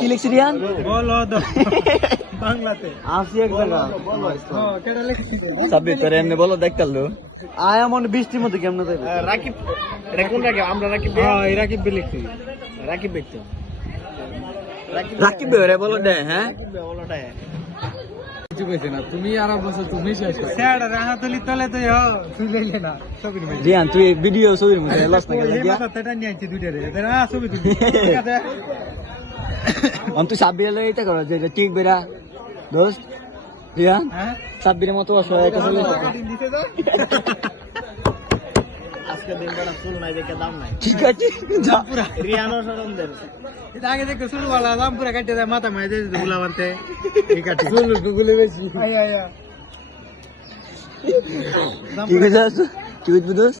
কি লিখছি রিয়ান বাংলাতে আসি এক জায়গা সাব্বির তোর এমনি বলো দেখতালো আয় এমন বৃষ্টির মধ্যে কেমনে যাবে রাকিব এটা কোন রাকিব আমরা রাকিব এই রাকিব লিখছি রাকিব দেখতো রাকিব রে বলো দে হ্যাঁ বলোটা কিছু কইছে না তুমি আর বছর তুমি শেষ করো স্যার রাহাতলি তলে তো তুই লইলে না ছবির মধ্যে রিয়ান তুই ভিডিও ছবির মধ্যে লস না গেল গিয়া এটা নিয়ে আইছি দুইটা রে না ছবি তুই ঠিক আছে তুই সাব্বির লই এটা করো যে ঠিক বেরা দোস্ত রিয়ান হ্যাঁ সাব্বিরের মতো অসহায় একটা ছেলে দিতে দাও আজকে দিন বড় ফুল নাই দেখে দাম নাই ঠিক আছে যা পুরা রিয়ানো সরমদের এটা আগে দেখো শুরু वाला দাম পুরা কাটতে দেয় মাথা মাইতে গুলা মারতে এই কাটি গুলো বেশি আয় আয় ঠিক আছে কি বুঝবো